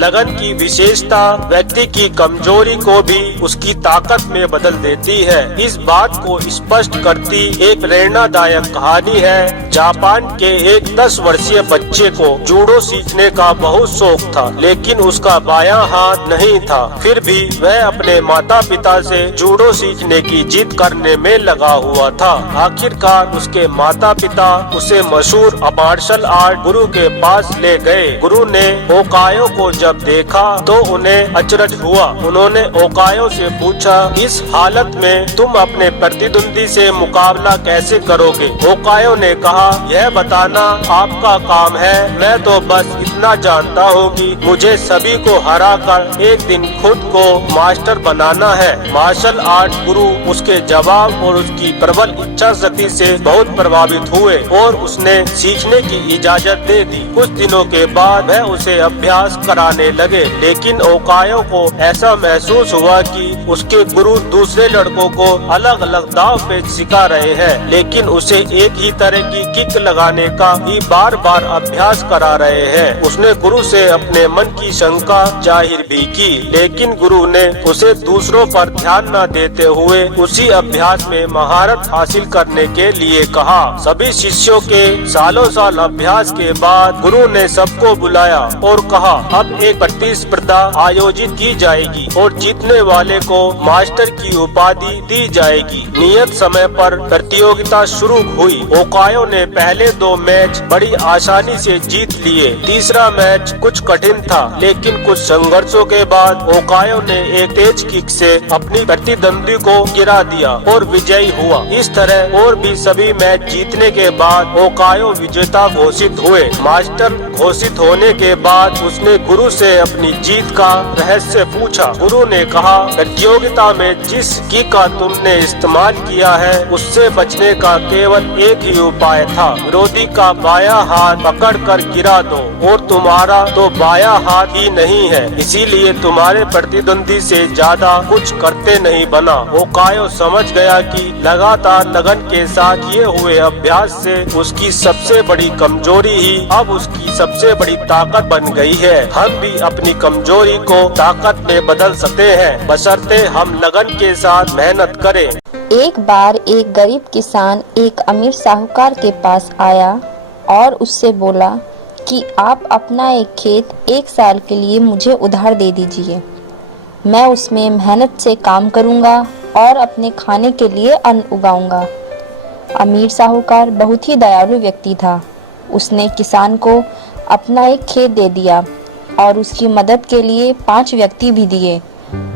लगन की विशेषता व्यक्ति की कमजोरी को भी उसकी ताकत में बदल देती है। इस बात को स्पष्ट करती एक प्रेरणादायक कहानी है। जापान के एक 10 वर्षीय बच्चे को जूडो सीखने का बहुत शौक था, लेकिन उसका बायां हाथ नहीं था। फिर भी वह अपने माता पिता से जूडो सीखने की जिद करने में लगा हुआ था। आखिरकार उसके माता पिता उसे मशहूर मार्शल आर्ट गुरु के पास ले गए। गुरु ने ओकायो को जब देखा तो उन्हें अचरज हुआ। उन्होंने ओकायो से पूछा, इस हालत में तुम अपने प्रतिद्वंदी से मुकाबला कैसे करोगे? ओकायो ने कहा, यह बताना आपका काम है। मैं तो बस इतना जानता हूँ कि मुझे सभी को हराकर एक दिन खुद को मास्टर बनाना है। मार्शल आर्ट गुरु उसके जवाब और उसकी प्रबल इच्छा शक्ति से बहुत प्रभावित हुए और उसने सीखने की इजाजत दे दी। कुछ दिनों के बाद वह उसे अभ्यास कराने लगे, लेकिन ओकायो को ऐसा महसूस हुआ कि उसके गुरु दूसरे लड़कों को अलग अलग दाव पेच सिखा रहे हैं, लेकिन उसे एक ही तरह की किक लगाने का ही बार बार अभ्यास करा रहे हैं। उसने गुरु से अपने मन की शंका जाहिर भी की, लेकिन गुरु ने उसे दूसरों पर ध्यान न देते हुए उसी अभ्यास में महारत हासिल करने के लिए कहा। सभी शिष्यों के सालों साल अभ्यास के बाद गुरु ने सबको बुलाया और कहा, अब एक प्रतिस्पर्धा आयोजित की जाएगी और जीतने वाले को मास्टर की उपाधि दी जाएगी। नियत समय पर प्रतियोगिता शुरू हुई। ओकायो ने पहले 2 मैच बड़ी आसानी से जीत लिए। तीसरा मैच कुछ कठिन था, लेकिन कुछ संघर्षों के बाद ओकायो ने एक तेज किक से अपनी प्रतिद्वंदी को गिरा दिया और विजयी हुआ। इस तरह और भी सभी मैच जीतने के बाद ओकायो विजेता घोषित हुए। मास्टर घोषित होने के बाद उसने गुरु से अपनी जीत का रहस्य पूछा। गुरु ने कहा, प्रतियोगिता में जिस किक का तुमने इस्तेमाल किया है उससे बचने का केवल एक ही उपाय था। विरोधी का बायां हाथ पकड़कर गिरा दो और तुम्हारा तो बायां हाथ ही नहीं है, इसीलिए तुम्हारे प्रतिद्वंदी से ज्यादा कुछ करते नहीं बना। ओकायो समझ गया कि लगातार लगन के साथ ये हुए अभ्यास से उसकी सबसे बड़ी कमजोरी ही अब उसकी सबसे बड़ी ताकत बन गई है। हम भी अपनी कमजोरी को ताकत में बदल सकते हैं, बशर्ते हम लगन के साथ मेहनत करें। एक बार एक गरीब किसान एक अमीर साहूकार के पास आया और उससे बोला कि आप अपना एक खेत 1 साल के लिए मुझे उधार दे दीजिए। मैं उसमें मेहनत से काम करूंगा और अपने खाने के लिए अन्न उगाऊंगा। अमीर साहूकार बहुत ही दयालु व्यक्ति था। उसने किसान को अपना एक खेत दे दिया और उसकी मदद के लिए 5 व्यक्ति भी दिए।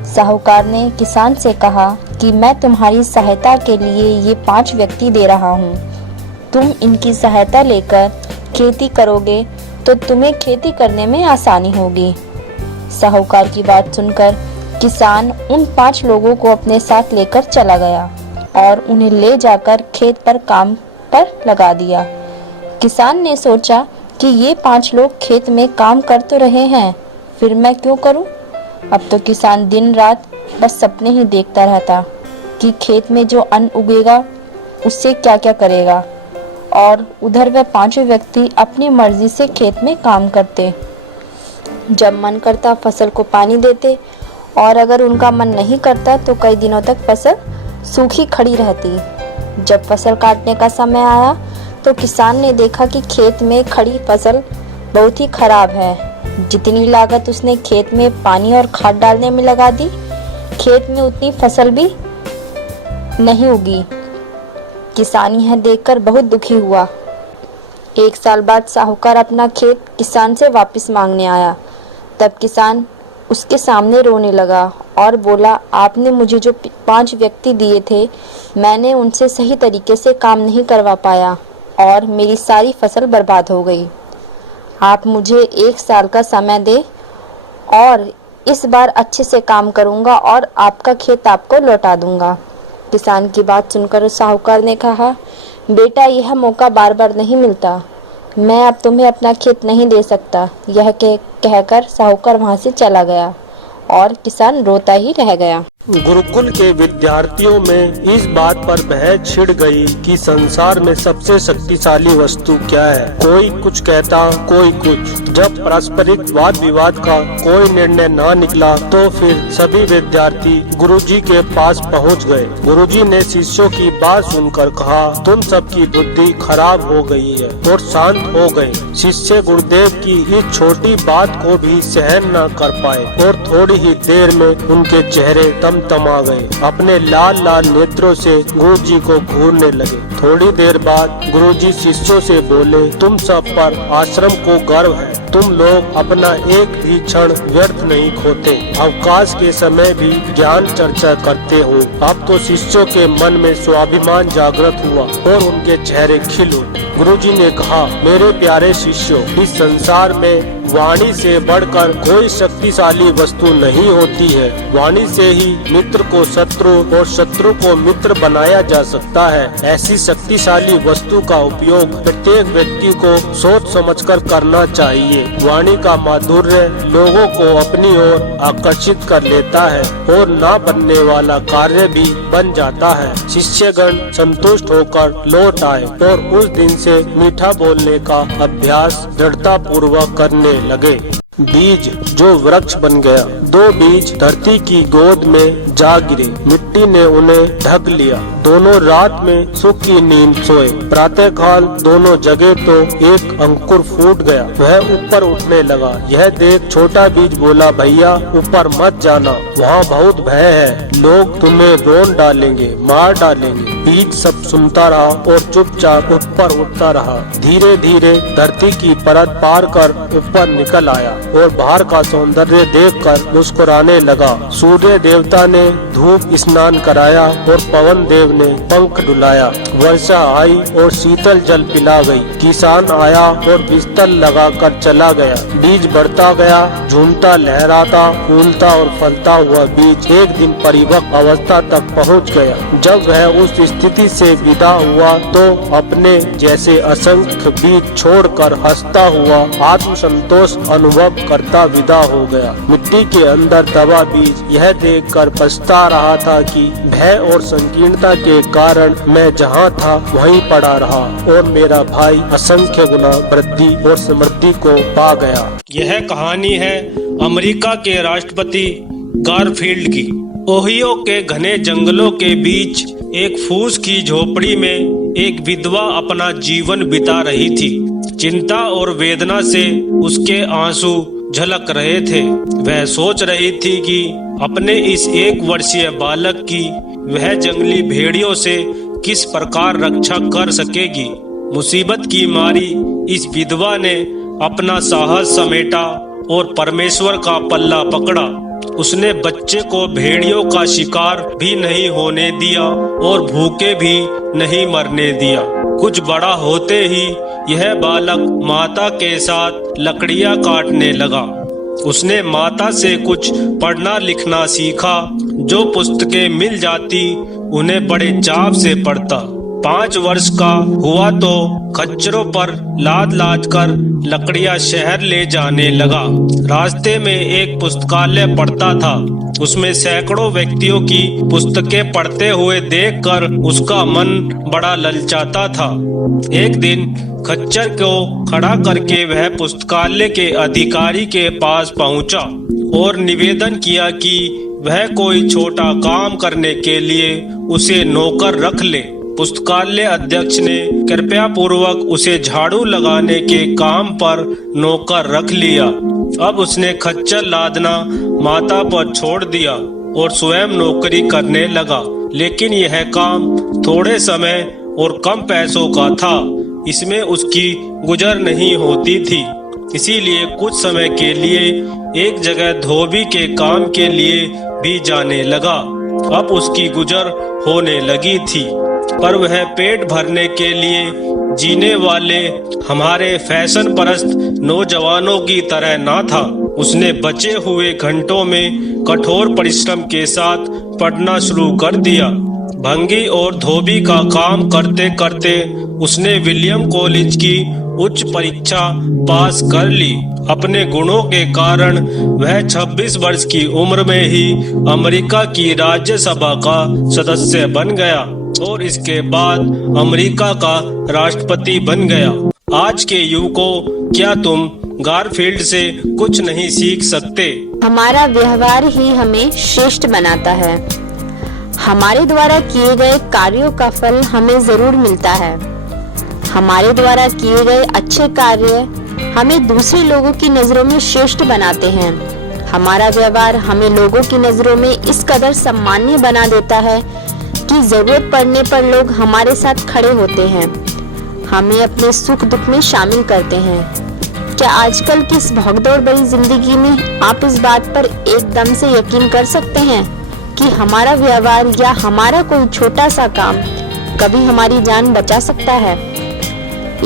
साहूकार ने किसान से कहा कि मैं तुम्हारी सहायता के लिए ये 5 व्यक्ति दे रहा हूँ। तुम इनकी सहायता लेकर खेती करोगे तो तुम्हें खेती करने में आसानी होगी। साहूकार की बात सुनकर किसान उन 5 लोगों को अपने साथ लेकर चला गया और उन्हें ले जाकर खेत पर काम पर लगा दिया। किसान ने सोचा कि ये 5 लोग खेत में काम कर तो रहे हैं, फिर मैं क्यों करूं? अब तो किसान दिन रात बस सपने ही देखता रहता कि खेत में जो अन्न उगेगा उससे क्या क्या करेगा, और उधर वह 5 व्यक्ति अपनी मर्जी से खेत में काम करते। जब मन करता फसल को पानी देते और अगर उनका मन नहीं करता तो कई दिनों तक फसल सूखी खड़ी रहती। जब फसल काटने का समय आया तो किसान ने देखा कि खेत में खड़ी फसल बहुत ही खराब है। जितनी लागत उसने खेत में पानी और खाद डालने में लगा दी, खेत में उतनी फसल भी नहीं उगी। किसान यह देखकर बहुत दुखी हुआ। 1 साल बाद साहूकार अपना खेत किसान से वापस मांगने आया। तब किसान उसके सामने रोने लगा और बोला, आपने मुझे जो 5 व्यक्ति दिए थे, मैंने उनसे सही तरीके से काम नहीं करवा पाया और मेरी सारी फसल बर्बाद हो गई। आप मुझे 1 साल का समय दें और इस बार अच्छे से काम करूंगा और आपका खेत आपको लौटा दूंगा। किसान की बात सुनकर साहूकार ने कहा, बेटा यह मौका बार बार नहीं मिलता, मैं अब तुम्हें अपना खेत नहीं दे सकता। यह कहकर साहूकार वहां से चला गया और किसान रोता ही रह गया। गुरुकुल के विद्यार्थियों में इस बात पर बहस छिड़ गई कि संसार में सबसे शक्तिशाली वस्तु क्या है। कोई कुछ कहता, कोई कुछ। जब पारस्परिक वाद विवाद का कोई निर्णय ना निकला तो फिर सभी विद्यार्थी गुरुजी के पास पहुंच गए। गुरुजी ने शिष्यों की बात सुनकर कहा, तुम सबकी बुद्धि खराब हो गई है, और शांत हो गए। शिष्य गुरुदेव की इस छोटी बात को भी सहन न कर पाए और थोड़ी ही देर में उनके चेहरे तमा गए। अपने लाल लाल नेत्रों से गुरुजी को घूरने लगे। थोड़ी देर बाद गुरुजी शिष्यों से बोले, तुम सब पर आश्रम को गर्व है। तुम लोग अपना एक भी क्षण व्यर्थ नहीं खोते, अवकाश के समय भी ज्ञान चर्चा करते हो। अब तो शिष्यों के मन में स्वाभिमान जागृत हुआ और उनके चेहरे खिल उठे। गुरुजी ने कहा, मेरे प्यारे शिष्यों, इस संसार में वाणी से बढ़कर कोई शक्तिशाली वस्तु नहीं होती है। वाणी से ही मित्र को शत्रु और शत्रु को मित्र बनाया जा सकता है। ऐसी शक्तिशाली वस्तु का उपयोग प्रत्येक व्यक्ति को सोच समझकर करना चाहिए। वाणी का माधुर्य लोगों को अपनी ओर आकर्षित कर लेता है और ना बनने वाला कार्य भी बन जाता है। शिष्यगण संतुष्ट होकर लौट आए और उस दिन से मीठा बोलने का अभ्यास दृढ़ता पूर्वक करने लगे। बीज जो वृक्ष बन गया। दो बीज धरती की गोद में जा गिरे। मिट्टी ने उन्हें ढक लिया। दोनों रात में सुख की नींद सोए। प्रातः काल दोनों जगह तो एक अंकुर फूट गया। वह ऊपर उठने लगा। यह देख छोटा बीज बोला, भैया ऊपर मत जाना, वहाँ बहुत भय है, लोग तुम्हें रोन डालेंगे, मार डालेंगे। बीज सब सुनता रहा और चुपचाप ऊपर उठता रहा। धीरे धीरे धरती की परत पार कर ऊपर निकल आया और बाहर का सौंदर्य देखकर मुस्कुराने लगा। सूर्य देवता ने धूप स्नान कराया और पवन देव ने पंख डुलाया। वर्षा आई और शीतल जल पिला गई। किसान आया और बिस्तर लगाकर चला गया। बीज बढ़ता गया, झूमता, लहराता, फूलता और फलता हुआ बीज एक दिन परिपक्व अवस्था तक पहुंच गया। जब वह उस स्थिति से विदा हुआ तो अपने जैसे असंख्य बीज छोड़कर हंसता हुआ आत्मसंतोष अनुभव करता विदा हो गया। मिट्टी के अंदर दबा बीज यह देखकर पछता रहा था कि भय और संकीर्णता के कारण मैं जहाँ था वहीं पड़ा रहा और मेरा भाई असंख्य गुना वृद्धि और समृद्धि को पा गया। यह कहानी है अमेरिका के राष्ट्रपति गारफील्ड की। ओहियो के घने जंगलों के बीच एक फूस की झोपड़ी में एक विधवा अपना जीवन बिता रही थी। चिंता और वेदना से उसके आंसू झलक रहे थे। वह सोच रही थी कि अपने इस 1 वर्षीय बालक की वह जंगली भेड़ियों से किस प्रकार रक्षा कर सकेगी। मुसीबत की मारी इस विधवा ने अपना साहस समेटा और परमेश्वर का पल्ला पकड़ा। उसने बच्चे को भेड़ियों का शिकार भी नहीं होने दिया और भूखे भी नहीं मरने दिया। कुछ बड़ा होते ही यह बालक माता के साथ लकड़ियां काटने लगा। उसने माता से कुछ पढ़ना लिखना सीखा। जो पुस्तकें मिल जाती उन्हें बड़े चाव से पढ़ता। 5 वर्ष का हुआ तो खच्चरों पर लाद लाद कर लकड़ियां शहर ले जाने लगा। रास्ते में एक पुस्तकालय पढ़ता था। उसमें सैकड़ों व्यक्तियों की पुस्तकें पढ़ते हुए देखकर उसका मन बड़ा ललचाता था। एक दिन खच्चर को खड़ा करके वह पुस्तकालय के अधिकारी के पास पहुंचा और निवेदन किया कि वह कोई छोटा काम करने के लिए उसे नौकर रख ले। पुस्तकालय अध्यक्ष ने कृपया पूर्वक उसे झाड़ू लगाने के काम पर नौकर रख लिया। अब उसने खच्चर लादना माता पर छोड़ दिया और स्वयं नौकरी करने लगा। लेकिन यह काम थोड़े समय और कम पैसों का था। इसमें उसकी गुजर नहीं होती थी। इसीलिए कुछ समय के लिए एक जगह धोबी के काम के लिए भी जाने लगा। अब उसकी गुजर होने लगी थी, पर वह पेट भरने के लिए जीने वाले हमारे फैशन परस्त नौजवानों की तरह ना था। उसने बचे हुए घंटों में कठोर परिश्रम के साथ पढ़ना शुरू कर दिया। भंगी और धोबी का काम करते करते उसने विलियम कॉलेज की उच्च परीक्षा पास कर ली। अपने गुणों के कारण वह 26 वर्ष की उम्र में ही अमेरिका की राज्यसभा का सदस्य बन गया और इसके बाद अमेरिका का राष्ट्रपति बन गया। आज के युवकों, क्या तुम गारफील्ड से कुछ नहीं सीख सकते? हमारा व्यवहार ही हमें श्रेष्ठ बनाता है। हमारे द्वारा किए गए कार्यों का फल हमें जरूर मिलता है। हमारे द्वारा किए गए अच्छे कार्य हमें दूसरे लोगों की नजरों में श्रेष्ठ बनाते हैं। हमारा व्यवहार हमें लोगों की नजरों में इस कदर सम्मानीय बना देता है कि जरूरत पड़ने पर लोग हमारे साथ खड़े होते हैं, हमें अपने सुख दुख में शामिल करते हैं। क्या आजकल की इस भागदौड़ भरी जिंदगी में आप इस बात पर एकदम से यकीन कर सकते हैं कि हमारा व्यवहार या हमारा कोई छोटा सा काम कभी हमारी जान बचा सकता है?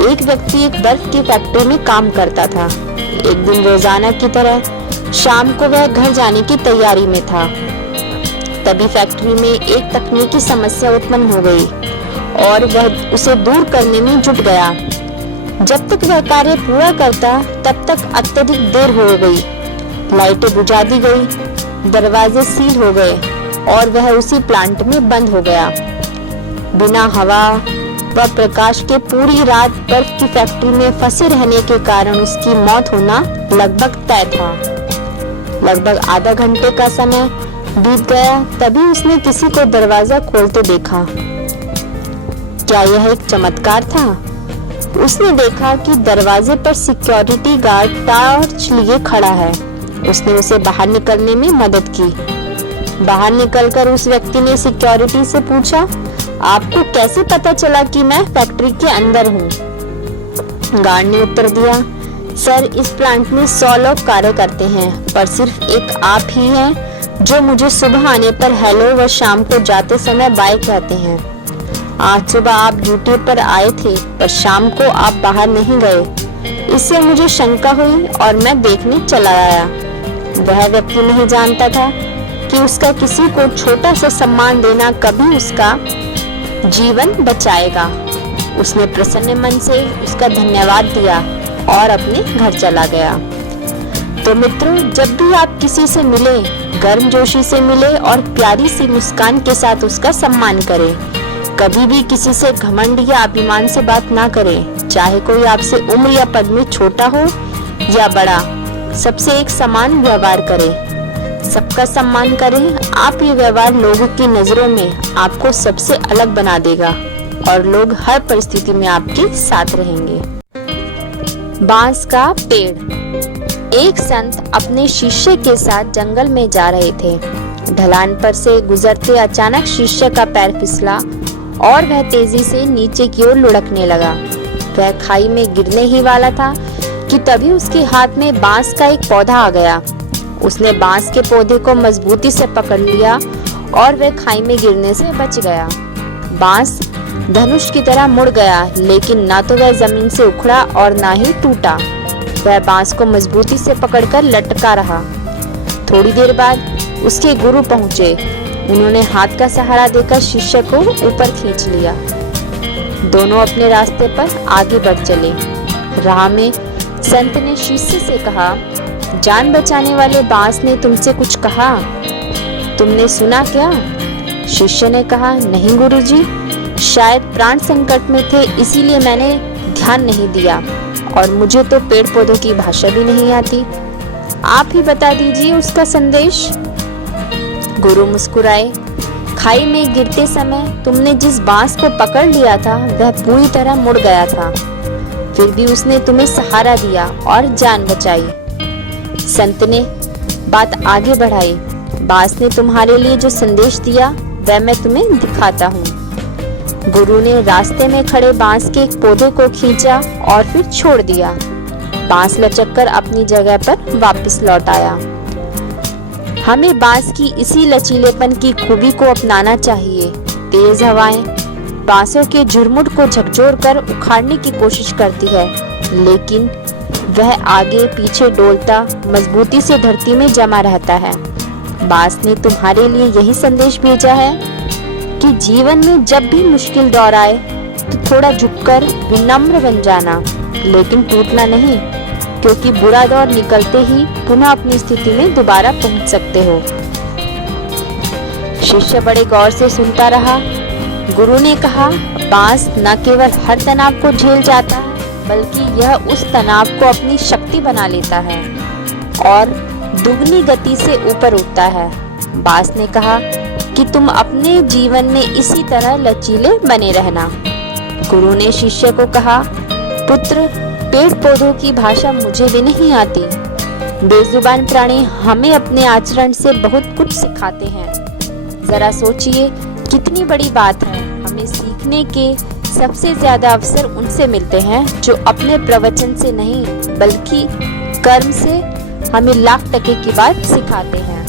एक व्यक्ति एक बर्फ की फैक्ट्री में काम करता था। एक दिन रोजाना की तरह शाम को वह घर जाने की तैयारी में था। तभी फैक्ट्री में एक तकनीकी समस्या उत्पन्न हो गई और वह उसे दूर करने में जुट गया। जब तक वह कार्य पूरा करता तब तक अत्यधिक देर हो गई। लाइटें बुझा दी गई, दरवाजे सील हो गए और वह उसी प्लांट में बंद हो गया। बिना हवा व प्रकाश के पूरी रात बर्फ की फैक्ट्री में फंसे रहने के कारण उसकी मौत होना लगभग तय था। लगभग आधा घंटे का समय बीत गया, तभी उसने किसी को दरवाजा खोलते देखा। क्या यह एक चमत्कार था? उसने देखा कि दरवाजे पर सिक्योरिटी गार्ड टॉर्च लिए खड़ा है। उसने उसे बाहर निकलने में मदद की। बाहर निकलकर उस व्यक्ति ने सिक्योरिटी से पूछा, आपको कैसे पता चला कि मैं फैक्ट्री के अंदर हूँ? गार्ड ने उत्तर दिया, सर, इस प्लांट में 100 लोग कार्य करते हैं, पर सिर्फ एक आप ही हैं जो मुझे सुबह आने पर हेलो व शाम को जाते समय बाय कहते हैं। आज सुबह आप ड्यूटी पर आए थे, पर शाम को आप बाहर नहीं गए। इससे मुझे शंका हुई और मैं देखने चला आया। वह व्यक्ति नहीं जानता था कि उसका किसी को छोटा सा सम्मान देना कभी उसका जीवन बचाएगा। उसने प्रसन्न मन से उसका धन्यवाद दिया और अपने घर चला गया। तो मित्रों, जब भी आप किसी से मिले, गर्मजोशी से मिले और प्यारी सी मुस्कान के साथ उसका सम्मान करें। कभी भी किसी से घमंड या अभिमान से बात ना करें, चाहे कोई आपसे उम्र या पद में छोटा हो या बड़ा। सबसे एक समान व्यवहार करें, सबका सम्मान करें। आप ये व्यवहार लोगों की नजरों में आपको सबसे अलग बना देगा और लोग हर परिस्थिति में आपके साथ रहेंगे। बांस का पेड़। एक संत अपने शिष्य के साथ जंगल में जा रहे थे। ढलान पर से गुजरते अचानक शिष्य का पैर फिसला और वह तेजी से नीचे की ओर लुढ़कने लगा। वह खाई में गिरने ही वाला था कि तभी उसके हाथ में बांस का एक पौधा आ गया। उसने बांस के पौधे को मजबूती से पकड़ लिया और वह खाई में गिरने से बच गया। बांस धनुष की तरह मुड़ गया, लेकिन ना तो वह जमीन से उखड़ा और ना ही टूटा। वह बांस को मजबूती से पकड़कर लटका रहा। थोड़ी देर बाद उसके गुरु पहुंचे। उन्होंने हाथ का सहारा देकर शिष्य को ऊपर खींच लिया। दोनों अपने रास्ते पर आगे बढ़ चले। राह में संत ने शिष्य से कहा, जान बचाने वाले बांस ने तुमसे कुछ कहा, तुमने सुना क्या? शिष्य ने कहा, नहीं गुरुजी, शायद प्राण संकट में थे इसीलिए मैंने ध्यान नहीं दिया और मुझे तो पेड़ पौधों की भाषा भी नहीं आती। आप ही बता दीजिए उसका संदेश। गुरु मुस्कुराए। खाई में गिरते समय तुमने जिस बांस को पकड़ लिया था वह पूरी तरह मुड़ गया था, फिर भी उसने तुम्हें सहारा दिया और जान बचाई। संत ने बात आगे बढ़ाई। बांस ने तुम्हारे लिए जो संदेश दिया वह मैं तुम्हें दिखाता हूँ। गुरु ने रास्ते में खड़े बांस के एक पौधे को खींचा और फिर छोड़ दिया। बांस लचककर अपनी जगह पर वापस लौट आया। हमें बांस की इसी लचीलेपन की खूबी को अपनाना चाहिए। तेज हवाएं बांसों के झुरमुट को झकझोर कर उखाड़ने की कोशिश करती है, लेकिन वह आगे पीछे डोलता मजबूती से धरती में जमा रहता है। बांस ने तुम्हारे लिए यही संदेश भेजा है कि जीवन में जब भी मुश्किल दौर आए तो थोड़ा झुककर विनम्र बन जाना। लेकिन टूटना नहीं, क्योंकि बुरा दौर निकलते ही पुनः अपनी स्थिति में दोबारा पहुंच सकते हो। शिष्य बड़े गौर से सुनता रहा। गुरु ने कहा, बांस न केवल हर तनाव को झेल जाता है, बल्कि यह उस तनाव को अपनी शक्ति बना लेता है और दुगनी गति से ऊपर उठता है। बांस ने कहा कि तुम अपने जीवन में इसी तरह लचीले बने रहना। गुरु ने शिष्य को कहा, पुत्र, पेड़ पौधों की भाषा मुझे भी नहीं आती। बेजुबान प्राणी हमें अपने आचरण से बहुत कुछ सिखाते हैं। जरा सोचिए, कितनी बड़ी बात है। हमें सीखने के सबसे ज्यादा अवसर उनसे मिलते हैं जो अपने प्रवचन से नहीं, बल्कि कर्म से हमें लाख टके की बात सिखाते हैं।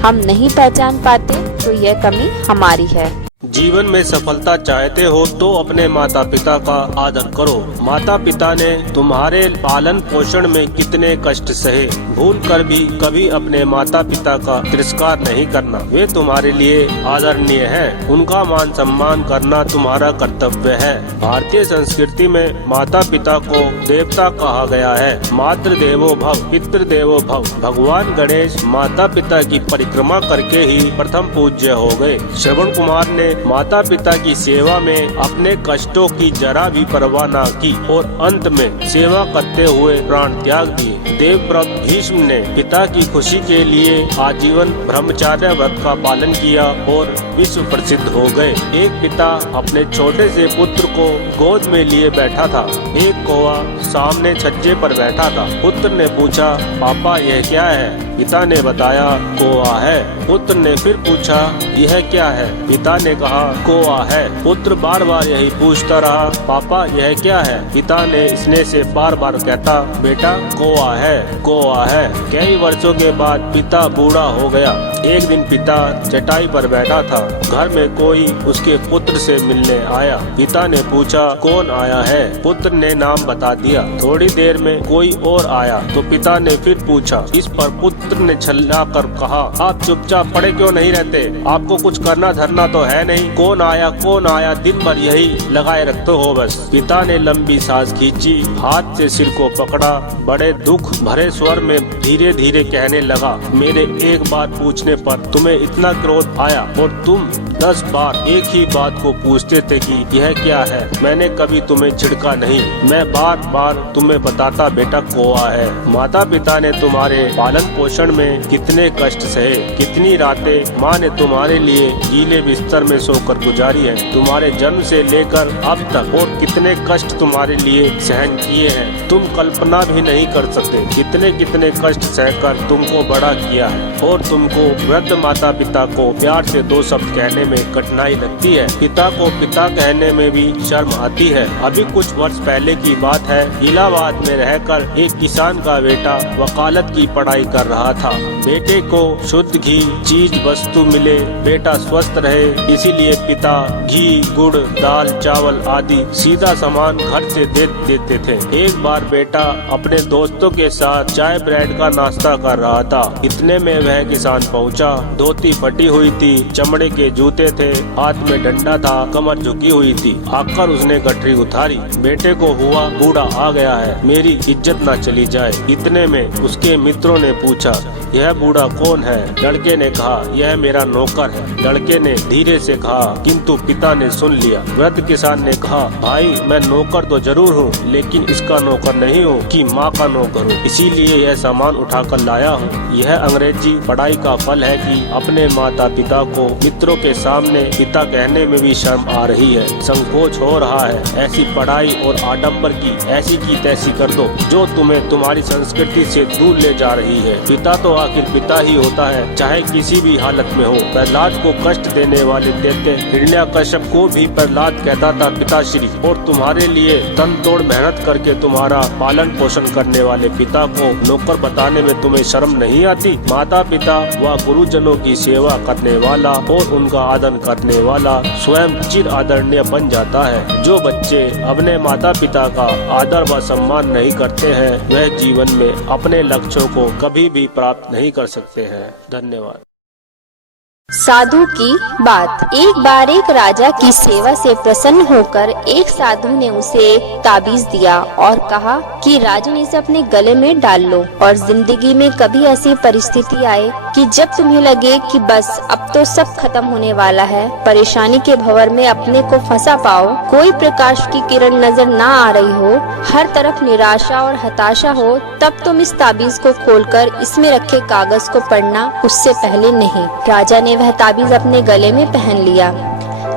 हम नहीं पहचान पाते तो यह कमी हमारी है। जीवन में सफलता चाहते हो तो अपने माता पिता का आदर करो। माता पिता ने तुम्हारे पालन पोषण में कितने कष्ट सहे, भूल कर भी कभी अपने माता पिता का तिरस्कार नहीं करना। वे तुम्हारे लिए आदरणीय हैं। उनका मान सम्मान करना तुम्हारा कर्तव्य है। भारतीय संस्कृति में माता पिता को देवता कहा गया है। मातृ देवो भव, पितृ देवो भव। भगवान गणेश माता पिता की परिक्रमा करके ही प्रथम पूज्य हो गए। श्रवण कुमार ने माता पिता की सेवा में अपने कष्टों की जरा भी परवाह न की और अंत में सेवा करते हुए प्राण त्याग दिए। देवव्रत भीष्म ने पिता की खुशी के लिए आजीवन ब्रह्मचर्य व्रत का पालन किया और विश्व प्रसिद्ध हो गए। एक पिता अपने छोटे से पुत्र को गोद में लिए बैठा था। एक कौवा सामने छज्जे पर बैठा था। पुत्र ने पूछा, पापा यह क्या है? पिता ने बताया, कौवा है। पुत्र ने फिर पूछा, यह क्या है? पिता ने कहा, कौवा है। पुत्र बार बार यही पूछता रहा, पापा यह क्या है? पिता ने स्नेह से बार बार कहता, बेटा कौवा है, कौवा है। कई वर्षों के बाद पिता बूढ़ा हो गया। एक दिन पिता चटाई पर बैठा था। घर में कोई उसके पुत्र से मिलने आया। पिता ने पूछा, कौन आया है? पुत्र ने नाम बता दिया। थोड़ी देर में कोई और आया तो पिता ने फिर पूछा। इस पर पुत्र ने छल्ला कर कहा, आप चुपचाप पड़े क्यों नहीं रहते? आपको कुछ करना धरना तो है नहीं। कौन आया दिन भर यही लगाए रखते हो बस। पिता ने लंबी सांस खींची, हाथ से सिर को पकड़ा, बड़े दुख भरे स्वर में धीरे धीरे कहने लगा, मेरे एक बार पूछने पर तुम्हें इतना क्रोध आया और तुम 10 बार एक ही बात को पूछते थे कि यह क्या है। मैंने कभी तुम्हें झिड़का नहीं। मैं बार बार तुम्हें बताता, बेटा कौवा है। माता पिता ने तुम्हारे पालन पोषण में कितने कष्ट सहे। कितनी रातें माँ ने तुम्हारे लिए गीले बिस्तर में सोकर गुजारी है। तुम्हारे जन्म से लेकर अब तक और कितने कष्ट तुम्हारे लिए सहन किए हैं, तुम कल्पना भी नहीं कर सकते। कितने कितने कष्ट सहकर तुमको बड़ा किया है और तुमको वृद्ध माता पिता को प्यार से 2 शब्द कहने में कठिनाई लगती है। पिता को पिता कहने में भी शर्म आती है। अभी कुछ वर्ष पहले की बात है। इलाहाबाद में रहकर एक किसान का बेटा वकालत की पढ़ाई कर रहा था। बेटे को शुद्ध घी चीज वस्तु मिले, बेटा स्वस्थ रहे, इसीलिए पिता घी गुड़ दाल चावल आदि सीधा सामान घर से दे देते थे। एक बार बेटा अपने दोस्तों के साथ चाय ब्रेड का नाश्ता कर रहा था। इतने में वह किसान पहुंचा। धोती फटी हुई थी, चमड़े के जूते थे, हाथ में डंडा था, कमर झुकी हुई थी। आकर उसने गठरी उतारी। बेटे को हुआ बूढ़ा आ गया है, मेरी इज्जत न चली जाए। इतने में उसके मित्रों ने पूछा, यह बूढ़ा कौन है? लड़के ने कहा, यह मेरा नौकर है। लड़के ने धीरे से कहा, किंतु पिता ने सुन लिया। वृद्ध किसान ने कहा, भाई मैं नौकर तो जरूर हूँ, लेकिन इसका नौकर नहीं हूँ कि माँ का नौकर हूँ, इसीलिए यह सामान उठाकर लाया हूँ। यह अंग्रेजी पढ़ाई का फल है कि अपने माता पिता को मित्रों के सामने पिता कहने में भी शर्म आ रही है, संकोच हो रहा है। ऐसी पढ़ाई और आडंबर की ऐसी की तैसी कर दो जो तुम्हें तुम्हारी संस्कृति से दूर ले जा रही है। पिता तो आखिर पिता ही होता है, चाहे किसी भी हालत में हो। प्रहलाद को कष्ट देने वाले दैत्य हिरण्याकश्यप को भी प्रहलाद कहता था पिताश्री, और तुम्हारे लिए तन तोड़ मेहनत करके तुम्हारा पालन पोषण करने वाले पिता को नौकर बताने में तुम्हें शर्म नहीं आती? माता पिता व गुरुजनों की सेवा करने वाला और उनका आदर करने वाला स्वयं चिर आदरणीय बन जाता है। जो बच्चे अपने माता पिता का आदर व सम्मान नहीं करते हैं, वह जीवन में अपने लक्ष्यों को कभी भी प्राप्त नहीं कर सकते हैं। धन्यवाद। साधु की बात। एक बार एक राजा की सेवा से प्रसन्न होकर एक साधु ने उसे एक ताबीज दिया और कहा कि राजन इसे अपने गले में डाल लो और जिंदगी में कभी ऐसी परिस्थिति आए कि जब तुम्हें लगे कि बस अब तो सब खत्म होने वाला है, परेशानी के भंवर में अपने को फंसा पाओ, कोई प्रकाश की किरण नजर ना आ रही हो, हर तरफ निराशा और हताशा हो, तब तुम इस ताबीज को खोलकर इसमें रखे कागज को पढ़ना, उससे पहले नहीं। राजा ने वह ताबीज अपने गले में पहन लिया।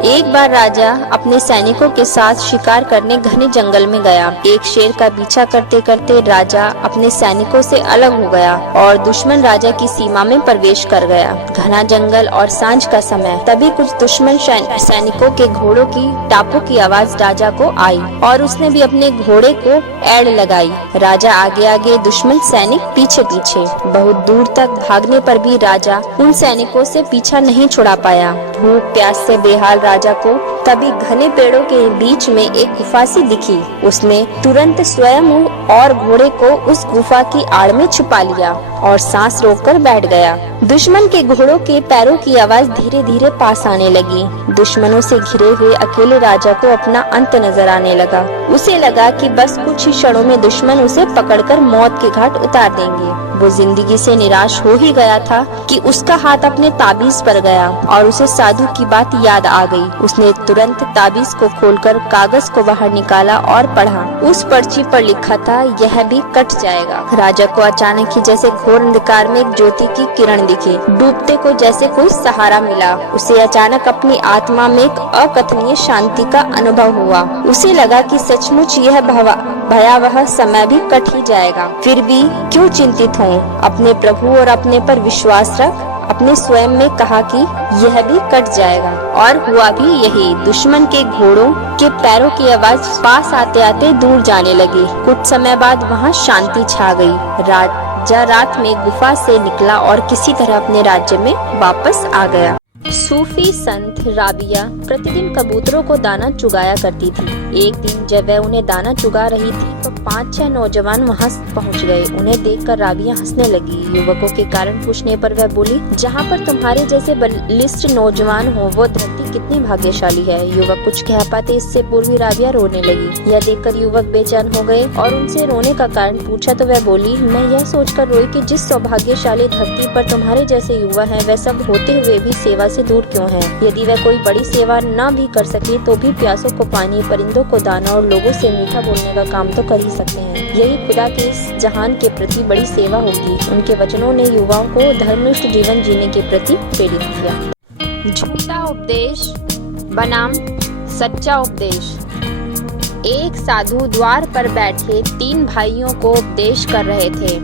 एक बार राजा अपने सैनिकों के साथ शिकार करने घने जंगल में गया। एक शेर का पीछा करते करते राजा अपने सैनिकों से अलग हो गया और दुश्मन राजा की सीमा में प्रवेश कर गया। घना जंगल और सांझ का समय, तभी कुछ दुश्मन सैनिकों के घोड़ों की टापों की आवाज राजा को आई और उसने भी अपने घोड़े को एड़ लगाई। राजा आगे आगे, दुश्मन सैनिक पीछे पीछे। बहुत दूर तक भागने पर भी राजा उन सैनिकों से पीछा नहीं छुड़ा पाया। भूख प्यास से बेहाल राजा को तभी घने पेड़ों के बीच में एक गुफा सी दिखी। उसने तुरंत स्वयं और घोड़े को उस गुफा की आड़ में छुपा लिया और सांस रोककर बैठ गया। दुश्मन के घोड़ों के पैरों की आवाज धीरे धीरे पास आने लगी। दुश्मनों से घिरे हुए अकेले राजा को अपना अंत नजर आने लगा। उसे लगा कि बस कुछ ही क्षणों में दुश्मन उसे पकड़कर मौत के घाट उतार देंगे। वो जिंदगी से निराश हो ही गया था कि उसका हाथ अपने ताबीज पर गया और उसे साधु की बात याद आ गई। उसने तुरंत ताबीज को खोलकर कागज को बाहर निकाला और पढ़ा। उस पर्ची पर लिखा था, यह भी कट जाएगा। राजा को अचानक ही जैसे घोर अंधकार में एक ज्योति की किरण दिखी। डूबते को जैसे कोई सहारा मिला। उसे अचानक अपनी आत्मा में एक अकथनीय शांति का अनुभव हुआ। उसे लगा कि सचमुच यह भयावह समय भी कट ही जाएगा। फिर भी क्यों चिंतित हो, अपने प्रभु और अपने पर विश्वास रख। अपने स्वयं में कहा कि यह भी कट जाएगा और हुआ भी यही। दुश्मन के घोड़ों के पैरों की आवाज पास आते आते दूर जाने लगी। कुछ समय बाद वहाँ शांति छा गई। राजा रात में गुफा से निकला और किसी तरह अपने राज्य में वापस आ गया। सूफी संत राबिया प्रतिदिन कबूतरों को दाना चुगाया करती थी। एक दिन जब वह उन्हें दाना चुगा रही थी तो 5-6 नौजवान वहां पहुंच गए। उन्हें देखकर राबिया हंसने लगी। युवकों के कारण पूछने पर वह बोली, जहां पर तुम्हारे जैसे बलिष्ठ नौजवान हो, वो धरती कितनी भाग्यशाली है। युवक कुछ कह पाते इससे पूर्व ही राबिया रोने लगी। यह देखकर युवक बेचैन हो गए और उनसे रोने का कारण पूछा तो वह बोली, मैं यह सोचकर रोई कि जिस सौभाग्यशाली धरती पर तुम्हारे जैसे युवा हैं, वह सब होते हुए भी सेवा से दूर क्यों है। यदि वह कोई बड़ी सेवा न भी कर सके तो भी प्यासों को पानी, परिंदों को दाना और लोगों से मीठा बोलने का काम तो कर ही सकते हैं। यही खुदा के इस जहान के प्रति बड़ी सेवा होगी। उनके वचनों ने युवाओं को धर्मनिष्ठ जीवन जीने के प्रति प्रेरित किया। झूठा उपदेश बनाम सच्चा उपदेश। एक साधु द्वार पर बैठे 3 भाइयों को उपदेश कर रहे थे,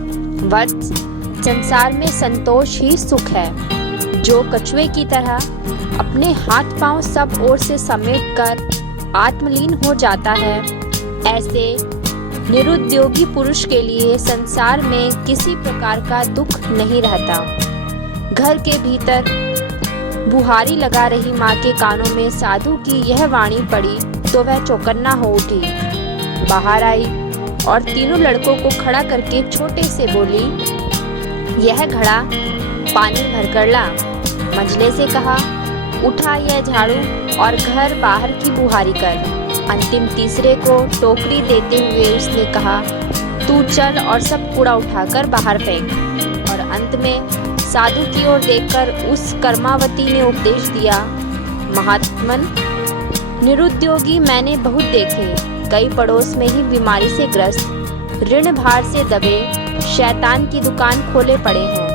वत्स, संसार में संतोष ही सुख है। जो कछुए की तरह अपने हाथ पांव सब ओर से समेटकर आत्मलीन हो जाता है, ऐसे निरुद्योगी पुरुष के लिए संसार में किसी प्रकार का दुख नहीं रहता। घर के भीतर बुहारी लगा रही माँ के कानों में साधु की यह वाणी पड़ी तो वह चौकन्ना हो उठी। बाहर आई और तीनों लड़कों को खड़ा करके छोटे से बोली, यह घड़ा पानी भरकर ला। मंझले से कहा, उठा यह झाड़ू और घर बाहर की बुहारी कर। अंतिम तीसरे को टोकरी देते हुए उसने कहा, तू चल और सब कूड़ा उठाकर बाहर फेंक। और अंत में साधु की ओर देखकर उस कर्मावती ने उपदेश दिया, महात्मन, निरुद्योगी मैंने बहुत देखे। कई पड़ोस में ही बीमारी से ग्रस्त, ऋण भार से दबे, शैतान की दुकान खोले पड़े हैं।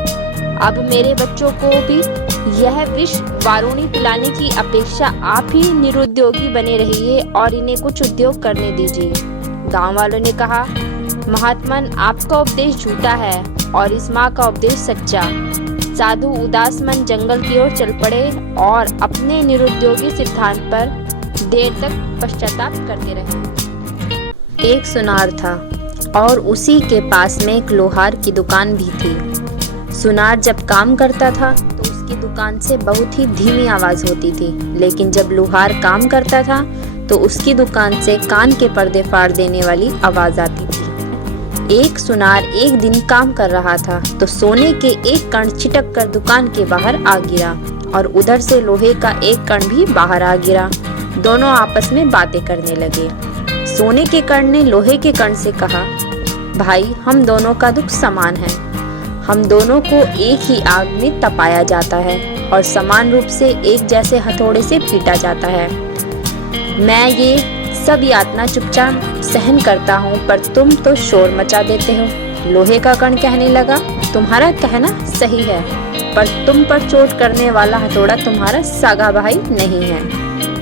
अब मेरे बच्चों को भी यह विष वारुणी पिलाने की अपेक्षा आप ही निरुद्योगी बने रहिए और इन्हें कुछ उद्योग करने दीजिए। गांव वालों ने कहा, महात्मन, आपका उपदेश झूठा है और इस माँ का उपदेश सच्चा। साधु उदास मन जंगल की ओर चल पड़े और अपने निरुद्योगी सिद्धांत पर देर तक पश्चाताप करते रहे। एक सुनार था और उसी के पास में एक लोहार की दुकान भी थी। सुनार जब काम करता था तो उसकी दुकान से बहुत ही धीमी आवाज होती थी, लेकिन जब लोहार काम करता था तो उसकी दुकान से कान के पर्दे फाड़ देने वाली आवाज आती थी। एक सुनार एक दिन काम कर रहा था तो सोने के एक कण छिटक कर दुकान के बाहर आ गिरा और उधर से लोहे का एक कण भी बाहर आ गिरा। दोनों आपस में बातें करने लगे। सोने के कण ने लोहे के कण से कहा, भाई हम दोनों का दुख समान है। हम दोनों को एक ही आग में तपाया जाता है और समान रूप से एक जैसे हथौड़े से पीटा जाता है। मैं ये सब यातना चुपचाप सहन करता हूँ, पर तुम तो शोर मचा देते हो। लोहे का कण कहने लगा, तुम्हारा कहना सही है, पर तुम पर चोट करने वाला हथौड़ा तुम्हारा सगा भाई नहीं है,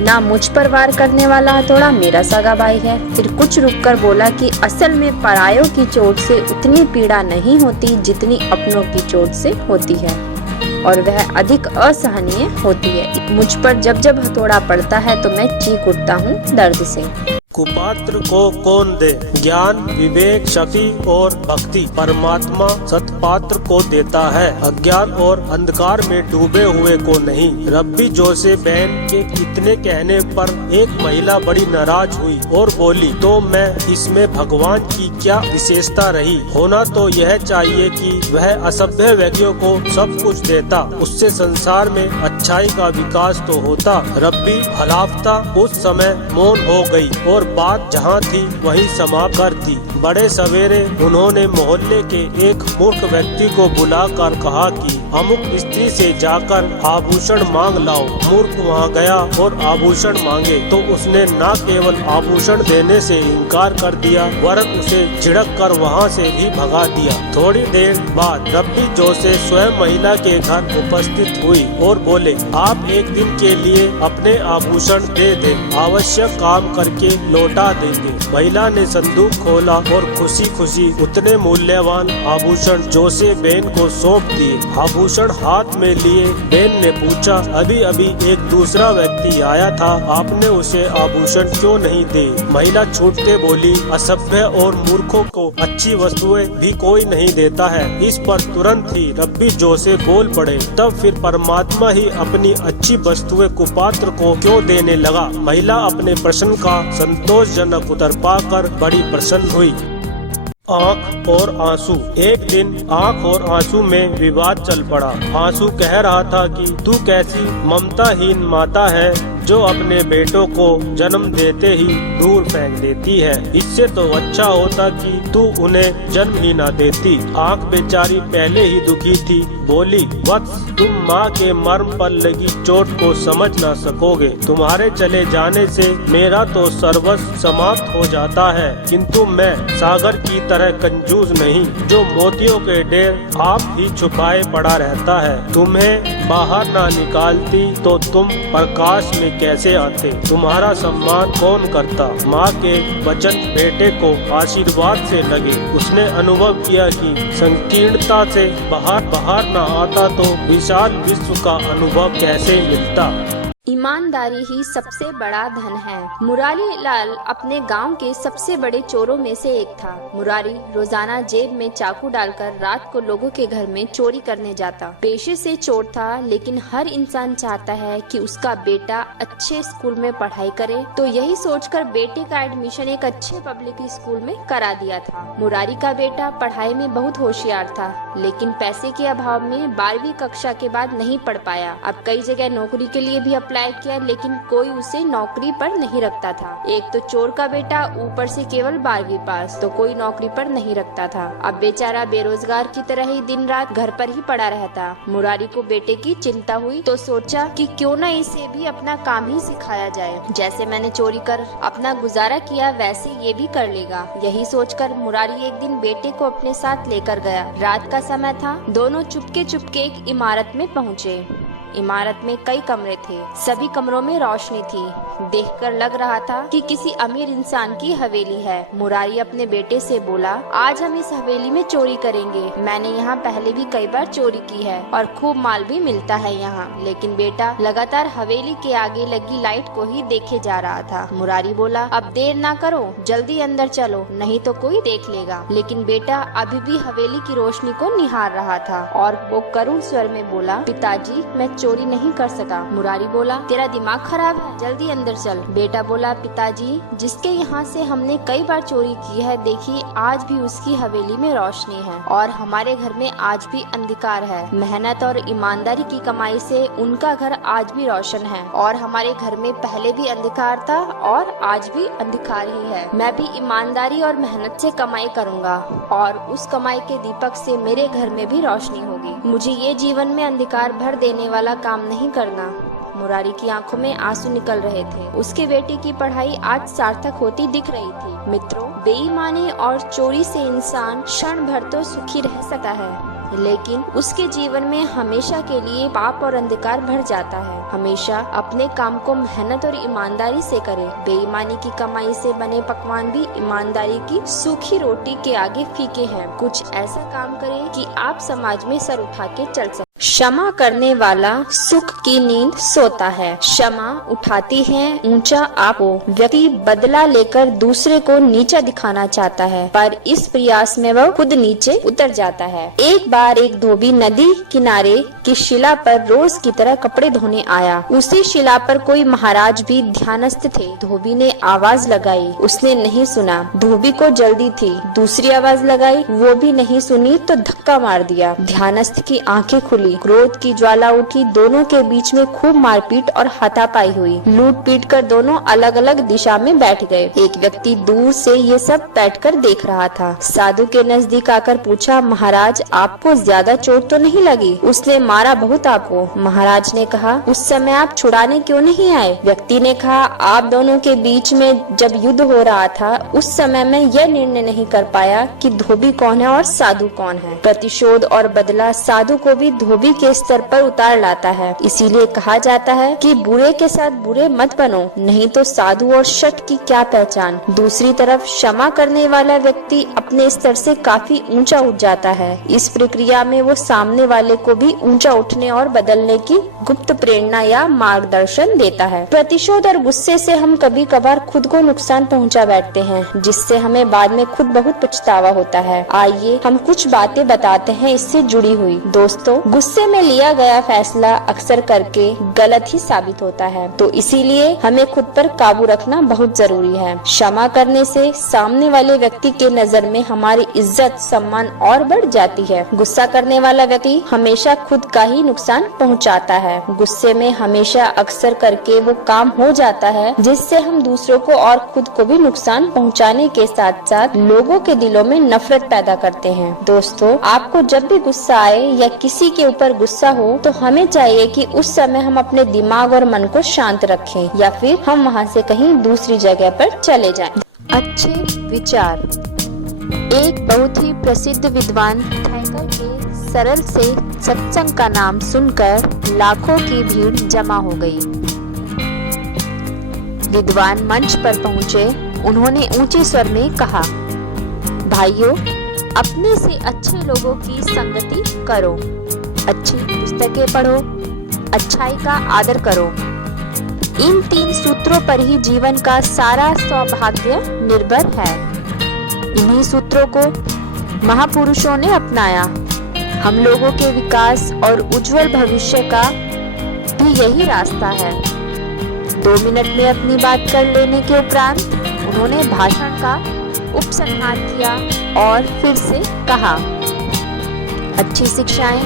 ना मुझ पर वार करने वाला हथौड़ा मेरा सगा भाई है। फिर कुछ रुककर बोला कि असल में परायों की चोट से उतनी पीड़ा नहीं होती जितनी अपनों की चोट से होती है, और वह अधिक असहनीय होती है। मुझ पर जब जब हथौड़ा पड़ता है तो मैं चीख उठता हूँ दर्द से। कुपात्र को कौन दे? ज्ञान, विवेक, शक्ति और भक्ति परमात्मा सत्पात्र को देता है, अज्ञान और अंधकार में डूबे हुए को नहीं। रब्बी जोसेफैन के इतने कहने पर एक महिला बड़ी नाराज हुई और बोली, तो मैं इसमें भगवान की क्या विशेषता रही? होना तो यह चाहिए कि वह असभ्य व्यक्तियों को सब कुछ देता, उससे संसार में अच्छाई का विकास तो होता। रब्बी हलाफ्ता उस समय मौन हो गई और बात जहाँ थी वहीं समाप्त कर दी। बड़े सवेरे उन्होंने मोहल्ले के एक मूर्ख व्यक्ति को बुलाकर कहा कि अमुक स्त्री से जाकर आभूषण मांग लाओ। मूर्ख वहाँ गया और आभूषण मांगे तो उसने न केवल आभूषण देने से इनकार कर दिया, वरन उसे झिड़क कर वहाँ से भी भगा दिया। थोड़ी देर बाद रब्बी जोसेफ स्वयं महिला के घर उपस्थित हुई और बोले, आप एक दिन के लिए अपने आभूषण दे दे, आवश्यक काम करके लौटा देंगे। महिला ने संदूक खोला और खुशी खुशी उतने मूल्यवान आभूषण जोसेफैन को सौंप दिए। आभूषण हाथ में लिए बेन ने पूछा, अभी अभी एक दूसरा व्यक्ति आया था, आपने उसे आभूषण क्यों नहीं दे? महिला छूटते बोली, असभ्य और मूर्खों को अच्छी वस्तुएं भी कोई नहीं देता है। इस पर तुरंत ही रब्बी जोसेफ बोल पड़े, तब फिर परमात्मा ही अपनी अच्छी वस्तुएं कुपात्र को क्यों देने लगा? महिला अपने प्रश्न का संतोषजनक उत्तर पाकर बड़ी प्रसन्न हुई। आँख और आंसू। एक दिन आँख और आंसू में विवाद चल पड़ा। आंसू कह रहा था कि तू कैसी ममताहीन माता है जो अपने बेटों को जन्म देते ही दूर फेंक देती है। इससे तो अच्छा होता कि तू उन्हें जन्म ही न देती। आँख बेचारी पहले ही दुखी थी, बोली, वत्स, तुम माँ के मर्म पर लगी चोट को समझ न सकोगे। तुम्हारे चले जाने से मेरा तो सर्वस्व समाप्त हो जाता है, किंतु मैं सागर की तरह कंजूस नहीं जो मोतियों के ढेर आप ही छुपाए पड़ा रहता है। तुम्हें बाहर ना निकालती तो तुम प्रकाश में कैसे आते? तुम्हारा सम्मान कौन करता? माँ के वचन बेटे को आशीर्वाद से लगे। उसने अनुभव किया कि संकीर्णता से बाहर न आता तो विशाल विश्व का अनुभव कैसे मिलता। ईमानदारी ही सबसे बड़ा धन है। मुरारी लाल अपने गांव के सबसे बड़े चोरों में से एक था। मुरारी रोजाना जेब में चाकू डालकर रात को लोगों के घर में चोरी करने जाता। पेशे से चोर था, लेकिन हर इंसान चाहता है कि उसका बेटा अच्छे स्कूल में पढ़ाई करे, तो यही सोचकर बेटे का एडमिशन एक अच्छे पब्लिक स्कूल में करा दिया था। मुरारी का बेटा पढ़ाई में बहुत होशियार था, लेकिन पैसे के अभाव में 12वीं कक्षा के बाद नहीं पढ़ पाया। अब कई जगह नौकरी के लिए भी अप्लाई किया, लेकिन कोई उसे नौकरी पर नहीं रखता था। एक तो चोर का बेटा, ऊपर से केवल 12वीं पास, तो कोई नौकरी पर नहीं रखता था। अब बेचारा बेरोजगार की तरह ही दिन रात घर पर ही पड़ा रहता। मुरारी को बेटे की चिंता हुई तो सोचा कि क्यों न इसे भी अपना काम ही सिखाया जाए। जैसे मैंने चोरी कर अपना गुजारा किया, वैसे ये भी कर लेगा। यही सोचकर मुरारी एक दिन बेटे को अपने साथ लेकर गया। रात का समय था। दोनों चुपके चुपके एक इमारत में पहुँचे। इमारत में कई कमरे थे, सभी कमरों में रोशनी थी। देखकर लग रहा था कि किसी अमीर इंसान की हवेली है। मुरारी अपने बेटे से बोला, आज हम इस हवेली में चोरी करेंगे। मैंने यहाँ पहले भी कई बार चोरी की है और खूब माल भी मिलता है यहाँ। लेकिन बेटा लगातार हवेली के आगे लगी लाइट को ही देखे जा रहा था। मुरारी बोला, अब देर ना करो, जल्दी अंदर चलो, नहीं तो कोई देख लेगा। लेकिन बेटा अभी भी हवेली की रोशनी को निहार रहा था और वो करुण स्वर में बोला, पिताजी मैं चोरी नहीं कर सका। मुरारी बोला, तेरा दिमाग खराब है, जल्दी अंदर अंदर चल। बेटा बोला, पिताजी जिसके यहाँ से हमने कई बार चोरी की है, देखिए आज भी उसकी हवेली में रोशनी है और हमारे घर में आज भी अंधकार है। मेहनत और ईमानदारी की कमाई से उनका घर आज भी रोशन है और हमारे घर में पहले भी अंधकार था और आज भी अंधकार ही है। मैं भी ईमानदारी और मेहनत से कमाई करूँगा और उस कमाई के दीपक से मेरे घर में भी रोशनी होगी। मुझे ये जीवन में अंधकार भर देने वाला काम नहीं करना। मुरारी की आंखों में आंसू निकल रहे थे। उसके बेटे की पढ़ाई आज सार्थक होती दिख रही थी। मित्रों, बेईमानी और चोरी से इंसान क्षण भर तो सुखी रह सकता है, लेकिन उसके जीवन में हमेशा के लिए पाप और अंधकार भर जाता है। हमेशा अपने काम को मेहनत और ईमानदारी से करे। बेईमानी की कमाई से बने पकवान भी ईमानदारी की सूखी रोटी के आगे फीके हैं। कुछ ऐसा काम करें कि आप समाज में सर उठा के चल सके। क्षमा करने वाला सुख की नींद सोता है। क्षमा उठाती है ऊंचा आपको। व्यक्ति बदला लेकर दूसरे को नीचा दिखाना चाहता है, पर इस प्रयास में वह खुद नीचे उतर जाता है। एक बार एक धोबी नदी किनारे की शिला पर रोज की तरह कपड़े धोने आया। उसी शिला पर कोई महाराज भी ध्यानस्थ थे। धोबी ने आवाज लगाई, उसने नहीं सुना। धोबी को जल्दी थी, दूसरी आवाज लगाई, वो भी नहीं सुनी तो धक्का मार दिया। ध्यानस्थ की आंखें खुली, क्रोध की ज्वाला उठी। दोनों के बीच में खूब मारपीट और हाथापाई हुई। लूट पीट कर दोनों अलग अलग दिशा में बैठ गए। एक व्यक्ति दूर से ये सब बैठकर देख रहा था। साधु के नजदीक आकर पूछा, महाराज आपको ज्यादा चोट तो नहीं लगी? उसने मारा बहुत आपको। महाराज ने कहा, उस समय आप छुड़ाने क्यों नहीं आए? व्यक्ति ने कहा, आप दोनों के बीच में जब युद्ध हो रहा था उस समय मैं यह निर्णय नहीं कर पाया कि धोबी कौन है और साधु कौन है। प्रतिशोध और बदला साधु को भी धोबी के स्तर पर उतार लाता है। इसीलिए कहा जाता है कि बुरे के साथ बुरे मत बनो, नहीं तो साधु और शठ की क्या पहचान। दूसरी तरफ क्षमा करने वाला व्यक्ति अपने स्तर से काफी ऊंचा उठ जाता है। इस प्रक्रिया में वो सामने वाले को भी ऊंचा उठने और बदलने की गुप्त प्रेरणा या मार्गदर्शन देता है। प्रतिशोध और गुस्से से हम कभी कभार खुद को नुकसान पहुंचा बैठते हैं, जिससे हमें बाद में खुद बहुत पछतावा होता है। आइए हम कुछ बातें बताते हैं इससे जुड़ी हुई। दोस्तों, गुस्से में लिया गया फैसला अक्सर करके गलत ही साबित होता है, तो इसीलिए हमें खुद पर काबू रखना बहुत जरूरी है। क्षमा करने से सामने वाले व्यक्ति के नजर में हमारी इज्जत सम्मान और बढ़ जाती है। गुस्सा करने वाला व्यक्ति हमेशा खुद का ही नुकसान पहुंचाता है। गुस्से में हमेशा अक्सर करके वो काम हो जाता है जिससे हम दूसरों को और खुद को भी नुकसान पहुंचाने के साथ साथ लोगों के दिलों में नफरत पैदा करते हैं। दोस्तों, आपको जब भी गुस्सा आए या किसी के ऊपर गुस्सा हो तो हमें चाहिए कि उस समय हम अपने दिमाग और मन को शांत रखें या फिर हम वहाँ से कहीं दूसरी जगह पर चले जाएं। अच्छे विचार। एक बहुत ही प्रसिद्ध विद्वान थैकर के सरल से सत्संग का नाम सुनकर लाखों की भीड़ जमा हो गई। विद्वान मंच पर पहुंचे। उन्होंने ऊंचे स्वर में कहा, भाइयों, अपने से अच्छे लोगों की संगति करो, अच्छी पुस्तकें पढ़ो, अच्छाई का आदर करो। इन 3 सूत्रों पर ही जीवन का सारा सौभाग्य निर्भर है। इन्हीं सूत्रों को महापुरुषों ने अपनाया। हम लोगों के विकास और उज्जवल भविष्य का भी यही रास्ता है। 2 मिनट में अपनी बात कर लेने के उपरांत उन्होंने भाषण का उपसंहार किया और फिर से कहा, अच्छी शिक्षाएं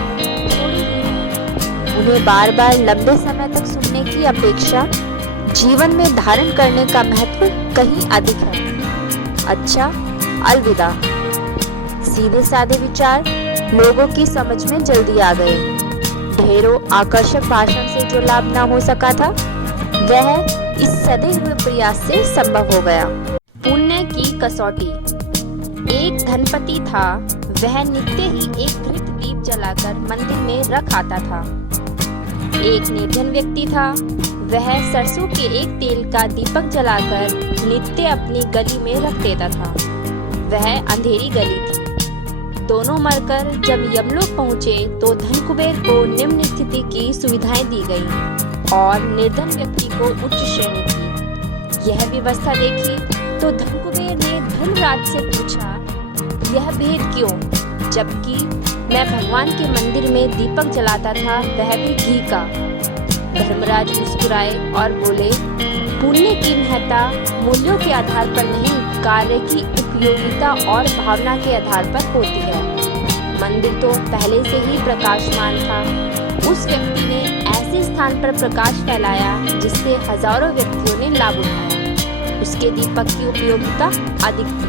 उन्हें बार बार लंबे समय तक सुनने की अपेक्षा जीवन में धारण करने का महत्व कहीं अधिक है। अच्छा, अलविदा। सीधे साधे विचार लोगों की समझ में जल्दी आ गए। ढेरों आकर्षक भाषण से जो लाभ ना हो सका था वह इस सदे हुए प्रयास से संभव हो गया। पुण्य की कसौटी। एक धनपति था। वह नित्य ही एक घृत दीप जलाकर मंदिर में रख आता था। एक निर्धन व्यक्ति था। वह सरसों के एक तेल का दीपक जलाकर नित्य अपनी गली में रख देता था। वह अंधेरी गली थी। दोनों मरकर जब यमलोक पहुँचे तो धन कुबेर को निम्न स्थिति की सुविधाएं दी गई और निर्धन व्यक्ति को उच्च श्रेणी की। यह व्यवस्था देखी तो धन कुबेर ने धनराज से पूछा, यह भेद क्यों, जबकि मैं भगवान के मंदिर में दीपक जलाता था, वह भी घी का। धर्मराज मुस्कुराए और बोले, पुण्य की महत्ता मूल्यों के आधार पर नहीं, कार्य की उपयोगिता और भावना के आधार पर होती है। मंदिर तो पहले से ही प्रकाशमान था। उस व्यक्ति ने ऐसे स्थान पर प्रकाश फैलाया जिससे हजारों व्यक्तियों ने लाभ उठाया। उसके दीपक की उपयोगिता अधिक थी।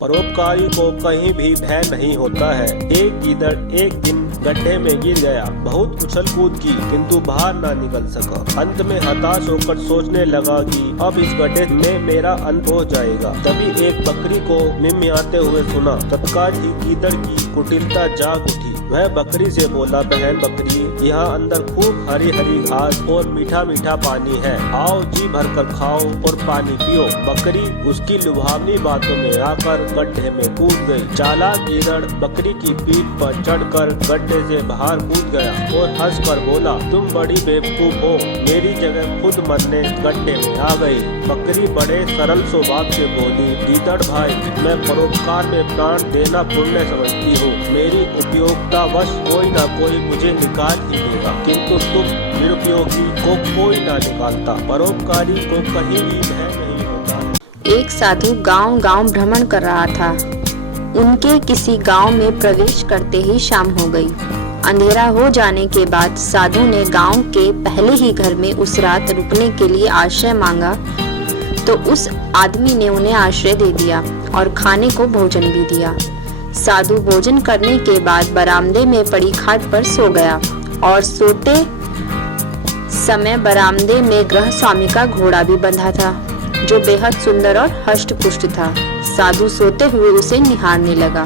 परोपकारी को कहीं भी भय नहीं होता है। एक गीदड़ एक दिन गड्ढे में गिर गया, बहुत उछल कूद की किंतु बाहर ना निकल सका। अंत में हताश होकर सोचने लगा कि अब इस गड्ढे में मेरा अंत हो जाएगा। तभी एक बकरी को मिमियाते हुए सुना। तत्काल ही गीदड़ की कुटिलता जाग उठी। वह बकरी से बोला, बहन बकरी, यहाँ अंदर खूब हरी हरी घास और मीठा मीठा पानी है, आओ जी भरकर खाओ और पानी पियो। बकरी उसकी लुभावनी बातों में आकर गड्ढे में कूद गई। चालाक गीदड़ बकरी की पीठ पर चढ़कर गड्ढे से बाहर कूद गया और हंसकर बोला, तुम बड़ी बेवकूफ हो, मेरी जगह खुद मरने गड्ढे में आ गई। बकरी बड़े सरल स्वभाव से बोली, गीदड़ भाई, मैं परोपकार में प्राण देना पुण्य समझती हूँ। मेरी उपयोगिता वश कोई ना कोई मुझे निकाल ही देगा, किंतु तुम निरुपयोगी को कोई ना निकालता। परोपकारी को कहीं भी भय नहीं होता है। एक साधु गांव-गांव भ्रमण कर रहा था। उनके किसी गांव में प्रवेश करते ही शाम हो गई। अंधेरा हो जाने के बाद साधु ने गांव के पहले ही घर में उस रात रुकने के लिए आश्रय मांगा, तो उस आदमी ने उन्हें आश्रय दे दिया और खाने को भोजन भी दिया। साधु भोजन करने के बाद बरामदे में पड़ी खाट पर सो गया और सोते समय बरामदे में गृह स्वामी का घोड़ा भी बंधा था, जो बेहद सुंदर और हष्ट पुष्ट था। साधु सोते हुए उसे निहारने लगा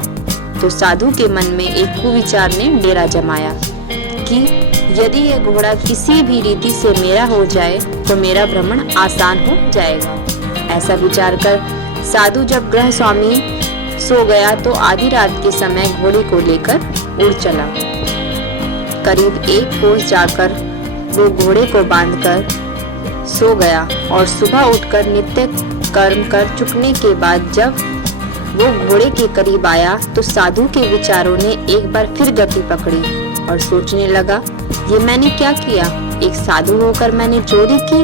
तो साधु के मन में एक कुविचार ने डेरा जमाया कि यदि यह घोड़ा किसी भी रीति से मेरा हो जाए तो मेरा भ्रमण आसान हो जाएगा। ऐसा विचार कर साधु जब गृह स्वामी सो गया तो आधी रात के समय घोड़े को लेकर उड़ चला। करीब 1 कोस जाकर वो घोड़े को बांधकर सो गया और सुबह उठकर नित्य कर्म कर चुकने के बाद जब वो घोड़े के करीब आया तो साधु के विचारों ने एक बार फिर गति पकड़ी और सोचने लगा, ये मैंने क्या किया? एक साधु होकर मैंने चोरी की।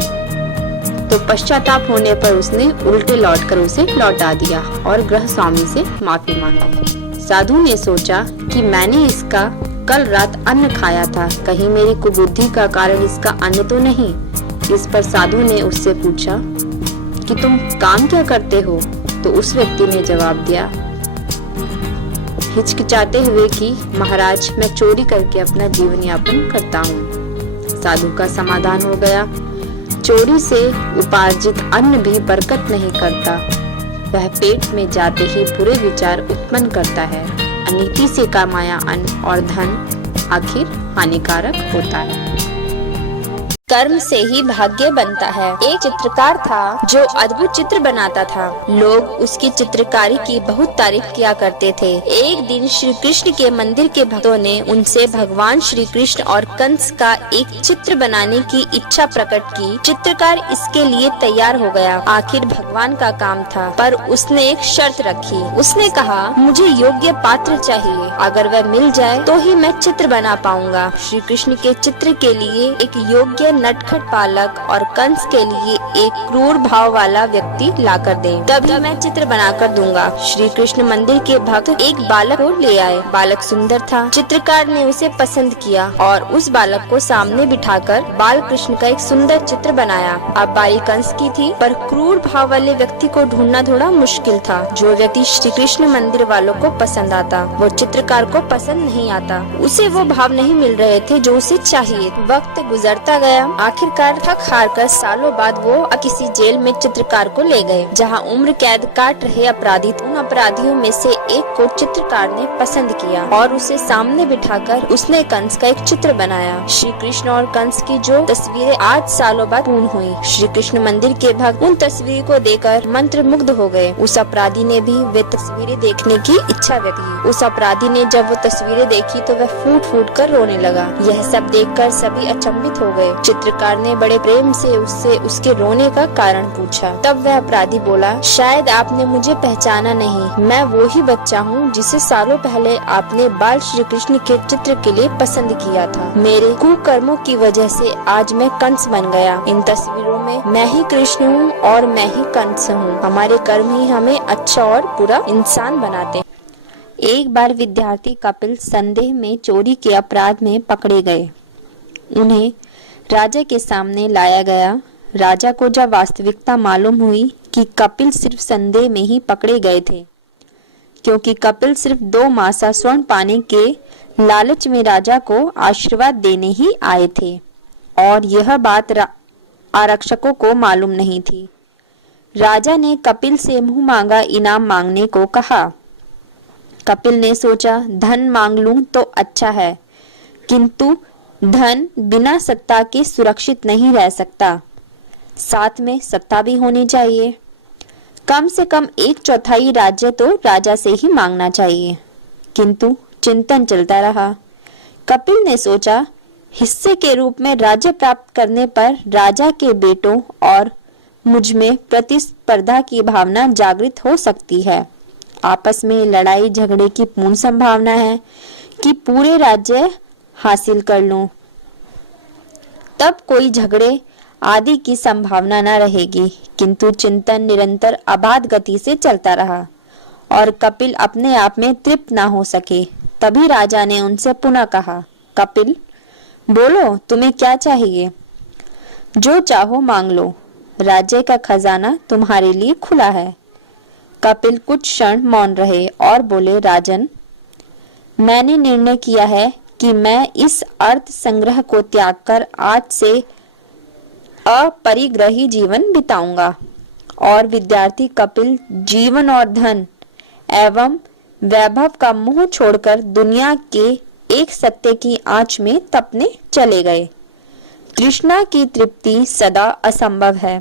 तो पश्चाताप होने पर उसने उल्टे लौटकर उसे लौटा दिया और गृह स्वामी से माफी मांगी। साधु ने सोचा कि मैंने इसका कल रात अन्न खाया था, कहीं मेरी कुबुद्धि का कारण इसका अन्न तो नहीं। इस पर साधु ने उससे पूछा कि तुम काम क्या करते हो? तो उस व्यक्ति ने जवाब दिया हिचकिचाते हुए कि महाराज, मैं चोरी करके अपना जीवन यापन करता हूँ। साधु का समाधान हो गया। चोरी से उपार्जित अन्न भी बरकत नहीं करता, वह पेट में जाते ही बुरे विचार उत्पन्न करता है। अनीति से कमाया अन्न और धन आखिर हानिकारक होता है। कर्म से ही भाग्य बनता है। एक चित्रकार था जो अद्भुत चित्र बनाता था। लोग उसकी चित्रकारी की बहुत तारीफ किया करते थे। एक दिन श्री कृष्ण के मंदिर के भक्तों ने उनसे भगवान श्री कृष्ण और कंस का एक चित्र बनाने की इच्छा प्रकट की। चित्रकार इसके लिए तैयार हो गया। आखिर भगवान का काम था, पर उसने एक शर्त रखी। उसने कहा, मुझे योग्य पात्र चाहिए, अगर वह मिल जाए तो ही मैं चित्र बना पाऊंगा। श्री कृष्ण के चित्र के लिए एक योग्य नटखट बालक और कंस के लिए एक क्रूर भाव वाला व्यक्ति लाकर दे, तभी मैं चित्र बनाकर दूंगा। श्री कृष्ण मंदिर के भक्त एक बालक को ले आए। बालक सुंदर था। चित्रकार ने उसे पसंद किया और उस बालक को सामने बिठाकर बाल कृष्ण का एक सुंदर चित्र बनाया। अब बारी कंस की थी, पर क्रूर भाव वाले व्यक्ति को ढूंढना थोड़ा मुश्किल था। जो व्यक्ति श्री कृष्ण मंदिर वालों को पसंद आता, वो चित्रकार को पसंद नहीं आता। उसे वो भाव नहीं मिल रहे थे जो उसे चाहिए। वक्त गुजरता गया। आखिरकार थक हार कर सालों बाद वो किसी जेल में चित्रकार को ले गए, जहां उम्र कैद काट रहे अपराधी। उन अपराधियों में से एक को चित्रकार ने पसंद किया और उसे सामने बिठाकर उसने कंस का एक चित्र बनाया। श्री कृष्ण और कंस की जो तस्वीरें आज सालों बाद पूर्ण हुई। श्री कृष्ण मंदिर के भक्त उन तस्वीरों को देखकर मंत्र मुग्ध हो गए। उस अपराधी ने भी वे तस्वीरें देखने की इच्छा व्यक्त की। उस अपराधी ने जब वो तस्वीरें देखी तो वह फूट फूट कर रोने लगा। यह सब देखकर सभी अचंभित हो गए। चित्रकार ने बड़े प्रेम से उससे उसके रोने का कारण पूछा। तब वह अपराधी बोला, शायद आपने मुझे पहचाना नहीं, मैं वो ही बच्चा हूँ जिसे सालों पहले आपने बाल श्री कृष्ण के चित्र के लिए पसंद किया था। मेरे कुकर्मों की वजह से आज मैं कंस बन गया। इन तस्वीरों में मैं ही कृष्ण हूँ और मैं ही कंस हूँ। हमारे कर्म ही हमें अच्छा और बुरा इंसान बनाते हैं। एक बार विद्यार्थी कपिल संदेह में चोरी के अपराध में पकड़े गए। उन्हें राजा के सामने लाया गया। राजा को जब वास्तविकता मालूम हुई कि कपिल सिर्फ संदेह में ही पकड़े गए थे, क्योंकि कपिल सिर्फ 2 मासा स्वर्ण पाने के लालच में राजा को आशीर्वाद देने ही आए थे और यह बात आरक्षकों को मालूम नहीं थी। राजा ने कपिल से मुंह मांगा इनाम मांगने को कहा। कपिल ने सोचा, धन मांग लूं तो अच्छा है, किंतु धन बिना सत्ता के सुरक्षित नहीं रह सकता। साथ में सत्ता भी होनी चाहिए। कम से कम 1/4 राज्य तो राजा से ही मांगना चाहिए। किंतु चिंतन चलता रहा। कपिल ने सोचा, हिस्से के रूप में राज्य प्राप्त करने पर राजा के बेटों और मुझ में प्रतिस्पर्धा की भावना जागृत हो सकती है। आपस में लड़ाई झगड़े की पूर्ण संभावना है कि पूरे राज्य हासिल कर लूं। तब कोई झगड़े आदि की संभावना न रहेगी। किंतु चिंतन निरंतर अबाध गति से चलता रहा और कपिल अपने आप में तृप्त न हो सके। तभी राजा ने उनसे पुनः कहा, कपिल बोलो, तुम्हें क्या चाहिए? जो चाहो मांग लो, राज्य का खजाना तुम्हारे लिए खुला है। कपिल कुछ क्षण मौन रहे और बोले, राजन, मैंने निर्णय किया है कि मैं इस अर्थ संग्रह को त्याग कर आज से अपरिग्रही जीवन बिताऊंगा। और विद्यार्थी कपिल जीवन और धन एवं वैभव का मोह छोड़कर दुनिया के एक सत्य की आंच में तपने चले गए। तृष्णा की तृप्ति सदा असंभव है।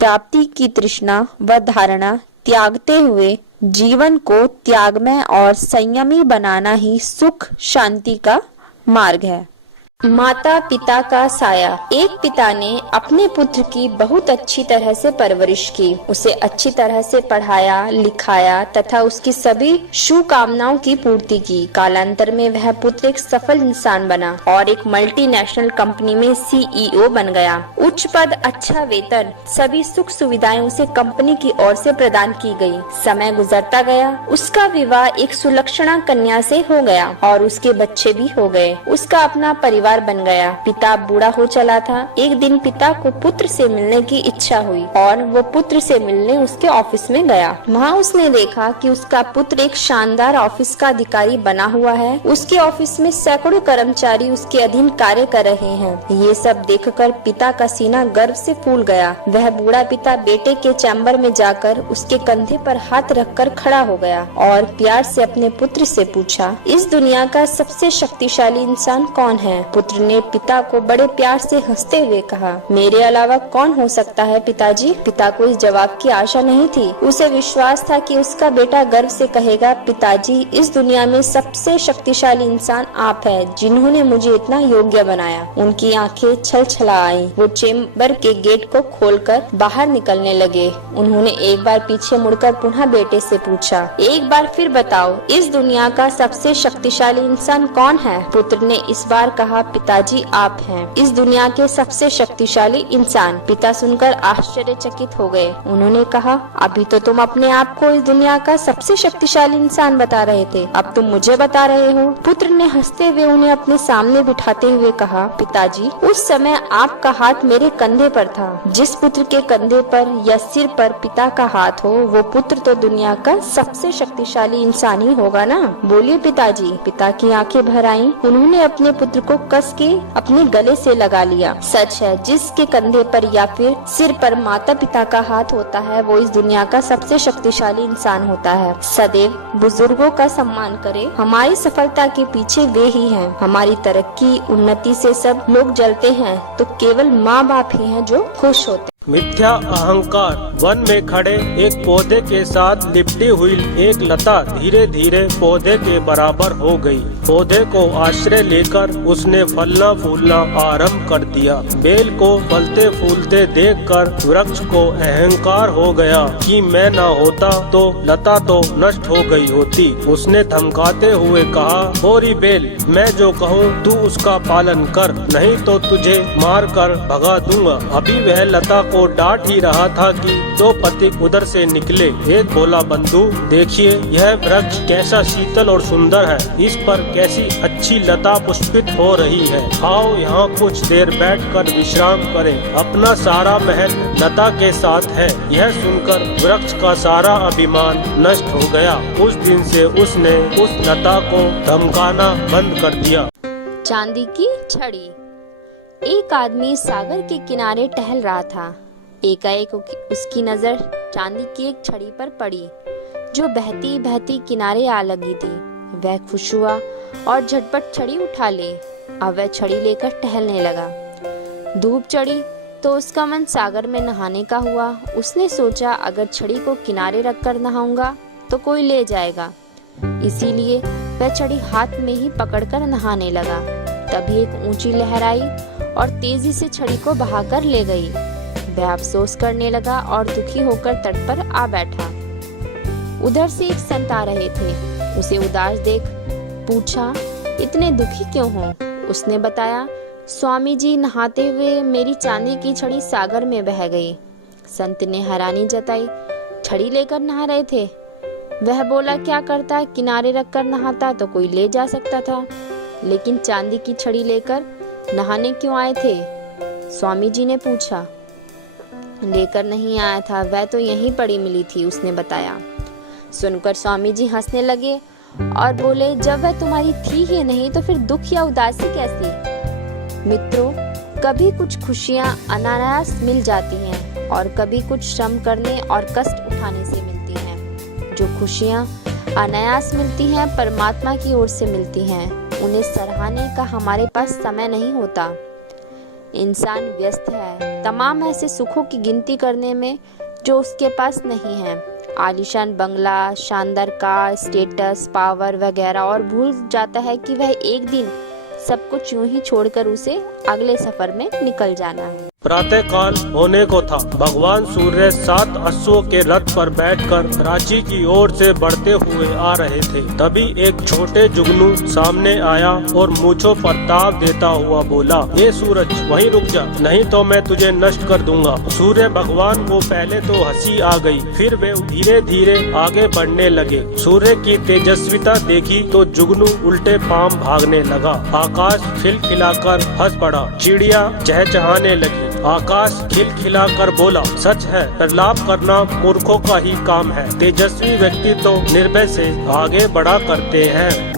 प्राप्ति की तृष्णा व धारणा त्यागते हुए जीवन को त्यागमय और संयमी बनाना ही सुख शांति का मार्ग है। माता पिता का साया। एक पिता ने अपने पुत्र की बहुत अच्छी तरह से परवरिश की, उसे अच्छी तरह से पढ़ाया लिखाया तथा उसकी सभी शुभकामनाओं की पूर्ति की। कालांतर में वह पुत्र एक सफल इंसान बना और एक मल्टीनेशनल कंपनी में CEO बन गया। उच्च पद, अच्छा वेतन, सभी सुख सुविधाएं उसे कंपनी की ओर से प्रदान की गई। समय गुजरता गया। उसका विवाह एक सुलक्षणा कन्या से हो गया और उसके बच्चे भी हो गए। उसका अपना परिवार बन गया। पिता बूढ़ा हो चला था। एक दिन पिता को पुत्र से मिलने की इच्छा हुई और वो पुत्र से मिलने उसके ऑफिस में गया। वहाँ उसने देखा कि उसका पुत्र एक शानदार ऑफिस का अधिकारी बना हुआ है। उसके ऑफिस में सैकड़ों कर्मचारी उसके अधीन कार्य कर रहे हैं। ये सब देखकर पिता का सीना गर्व से फूल गया। वह बूढ़ा पिता बेटे के चैम्बर में जाकर उसके कंधे पर हाथ रखकर खड़ा हो गया और प्यार से अपने पुत्र से पूछा, इस दुनिया का सबसे शक्तिशाली इंसान कौन है? पुत्र ने पिता को बड़े प्यार से हंसते हुए कहा, मेरे अलावा कौन हो सकता है पिताजी? पिता को इस जवाब की आशा नहीं थी। उसे विश्वास था कि उसका बेटा गर्व से कहेगा, पिताजी, इस दुनिया में सबसे शक्तिशाली इंसान आप हैं, जिन्होंने मुझे इतना योग्य बनाया। उनकी आंखें छलछला आईं। वो चेम्बर के गेट को खोलकर बाहर निकलने लगे। उन्होंने एक बार पीछे मुड़कर पुनः बेटे से पूछा, एक बार फिर बताओ, इस दुनिया का सबसे शक्तिशाली इंसान कौन है? पुत्र ने इस बार कहा, पिताजी आप हैं इस दुनिया के सबसे शक्तिशाली इंसान। पिता सुनकर आश्चर्यचकित हो गए। उन्होंने कहा, अभी तो तुम अपने आप को इस दुनिया का सबसे शक्तिशाली इंसान बता रहे थे, अब तुम मुझे बता रहे हो। पुत्र ने हंसते हुए उन्हें अपने सामने बिठाते हुए कहा, पिताजी, उस समय आपका हाथ मेरे कंधे पर था। जिस पुत्र के कंधे पर या सिर पर पिता का हाथ हो, वो पुत्र तो दुनिया का सबसे शक्तिशाली इंसान ही होगा ना। बोलिए पिताजी। पिता की आंखें भर आईं। उन्होंने अपने पुत्र को कस के अपने गले से लगा लिया। सच है, जिसके कंधे पर या फिर सिर पर माता पिता का हाथ होता है, वो इस दुनिया का सबसे शक्तिशाली इंसान होता है। सदैव बुजुर्गों का सम्मान करें। हमारी सफलता के पीछे वे ही हैं। हमारी तरक्की उन्नति से सब लोग जलते हैं तो केवल माँ बाप ही हैं जो खुश होते हैं। मिथ्या अहंकार। वन में खड़े एक पौधे के साथ लिपटी हुई एक लता धीरे धीरे पौधे के बराबर हो गई। पौधे को आश्रय लेकर उसने फलना फूलना आरंभ कर दिया। बेल को फलते फूलते देखकर वृक्ष को अहंकार हो गया कि मैं न होता तो लता तो नष्ट हो गई होती। उसने धमकाते हुए कहा, होरी बेल, मैं जो कहूँ तू उसका पालन कर, नहीं तो तुझे मार कर भगा दूंगा। अभी वह लता को डांट ही रहा था कि दो पथिक उधर से निकले। एक बोला, बंधु देखिए यह वृक्ष कैसा शीतल और सुंदर है, इस पर कैसी अच्छी लता पुष्पित हो रही है। आओ यहाँ कुछ देर बैठकर विश्राम करें, अपना सारा महल लता के साथ है। यह सुनकर वृक्ष का सारा अभिमान नष्ट हो गया। उस दिन से उसने उस लता को धमकाना बंद कर दिया। चांदी की छड़ी। एक आदमी सागर के किनारे टहल रहा था। एकाएक उसकी नजर चांदी की एक छड़ी पर पड़ी जो बहती बहती किनारे आ लगी थी। वह खुश हुआ और झटपट छड़ी उठा ले। अब वह छड़ी लेकर टहलने लगा। धूप चढ़ी तो उसका मन सागर में नहाने का हुआ। उसने सोचा, अगर छड़ी को किनारे रखकर नहाऊंगा तो कोई ले जाएगा। इसीलिए वह छड़ी हाथ में ही पकड़कर नहाने लगा। तभी एक ऊंची लहर आई और तेजी से छड़ी को बहाकर ले गई। वह अफसोस करने लगा और दुखी होकर तट पर आ बैठा। उधर से एक संत आ रहे थे। उसे उदास देख पूछा, इतने दुखी क्यों हो? उसने बताया, स्वामी जी, नहाते हुए मेरी चांदी की छड़ी सागर में बह गई। संत ने हैरानी जताई, छड़ी लेकर नहा रहे थे? वह बोला, क्या करता, किनारे रखकर नहाता तो कोई ले जा सकता था, लेकिन चांदी की छड़ी लेकर नहाने क्यों आए थे? स्वामी जी ने पूछा। लेकर नहीं आया था, वह तो यहीं पड़ी मिली थी, उसने बताया। सुनकर स्वामी जी हंसने लगे और बोले, जब वह तुम्हारी थी ही नहीं तो फिर दुख या उदासी कैसी? मित्रों, कभी कुछ खुशियां अनायास मिल जाती हैं और कभी कुछ श्रम करने और कष्ट उठाने से मिलती हैं। जो खुशियां अनायास मिलती हैं परमात्मा की ओर से मिलती हैं, उन्हें सराहने का हमारे पास समय नहीं होता। इंसान व्यस्त है तमाम ऐसे सुखों की गिनती करने में जो उसके पास नहीं है। आलीशान बंगला, शानदार कार, स्टेटस, पावर वगैरह, और भूल जाता है कि वह एक दिन सब कुछ यूं ही छोड़कर उसे अगले सफर में निकल जाना है। प्रातः काल होने को था। भगवान सूर्य 7 अश्वों के रथ पर बैठकर रांची की ओर से बढ़ते हुए आ रहे थे। तभी एक छोटे जुगनू सामने आया और मूंछों पर ताव देता हुआ बोला, ये सूरज वहीं रुक जा, नहीं तो मैं तुझे नष्ट कर दूंगा। सूर्य भगवान को पहले तो हंसी आ गई, फिर वे धीरे धीरे आगे बढ़ने लगे। सूर्य की तेजस्विता देखी तो जुगनू उल्टे पांव भागने लगा। आकाश खिलखिलाकर हंस पड़ा, चिड़िया चहचहाने लगी। आकाश खिलखिलाकर बोला, सच है, प्रलाप करना मूर्खों का ही काम है। तेजस्वी व्यक्ति तो निर्भय से आगे बढ़ा करते हैं।